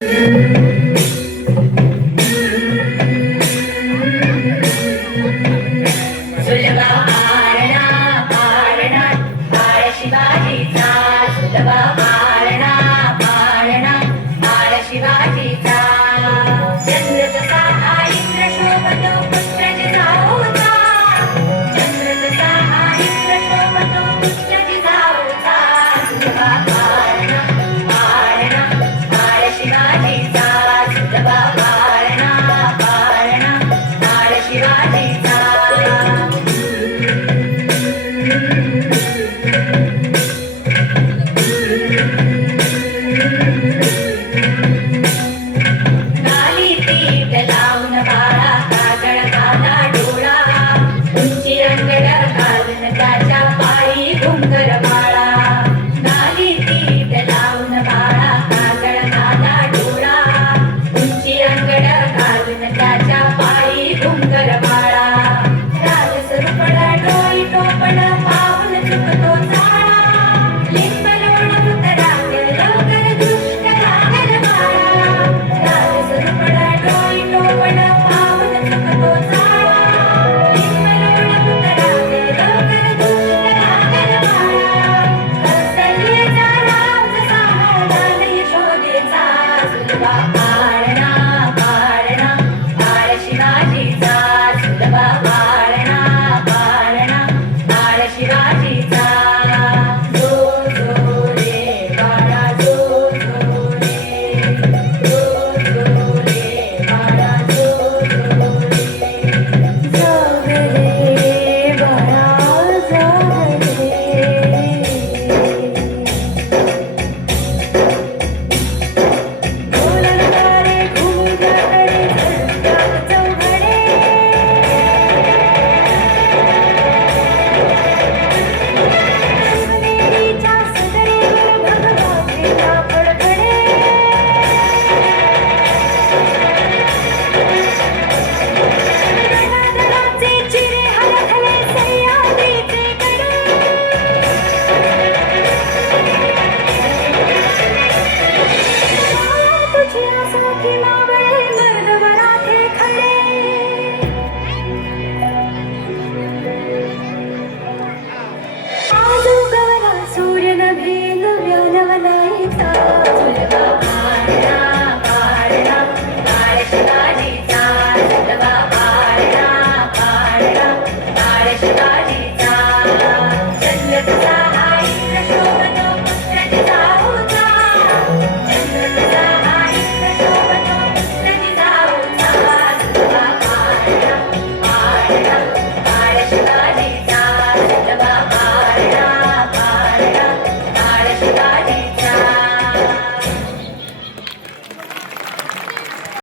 सुलभा पारणा पारणा बाळ शिवाजीचा सुलभा पारणा पारणा बाळ शिवाजीचा चंद्र जसा हा इंद्र शोभतो पुत्र जिजाऊचा चंद्र जसा हा इंद्र शोभतो पुत्र जिजाऊचा सुलभा पारणा पारणा बाळ शिवाजीचा सुलभा पारणा पारणा बाळ शिवाजीचा गाली पीठ लावून बाळा काजळ काला डोळा उंची रंगड घालून त्याच्या पायी घुंगर बाळा गाली पीठ लावून बाळा काजळ काला डोळा उंची रंगड घालून त्याच्या पायी घुंगर बाळा राज स्वरूपड डोई टोपण पाऊल चुकतो चाळा लिंब लोळवत रांगेल लवकर दुष्ट लागल बाळा राज स्वरूपड डोई टोपण पाऊल चुकतो चाळा लिंब लोळवत रांगेल लवकर दुष्ट लागल बाळा कौसल्येचा राज सांभाळला यशोदेचा सुलभा पारणा पारणा बाळ शिवाजीचा सुलभा पारणा पारणा बाळ शिवाजीचा जो जो रे बाळा जो जो रे जो जो रे बाळा जो जो रे जाग रे बाळा जाग रे बोलणारे घुमजाकडे झटकात चौघडे देवीच्या सदरेवर भगवानेचा फडफडे गणाधराचे चिरे हलखले सह्याद्रीचे कडे तुझी आसोखी मावळे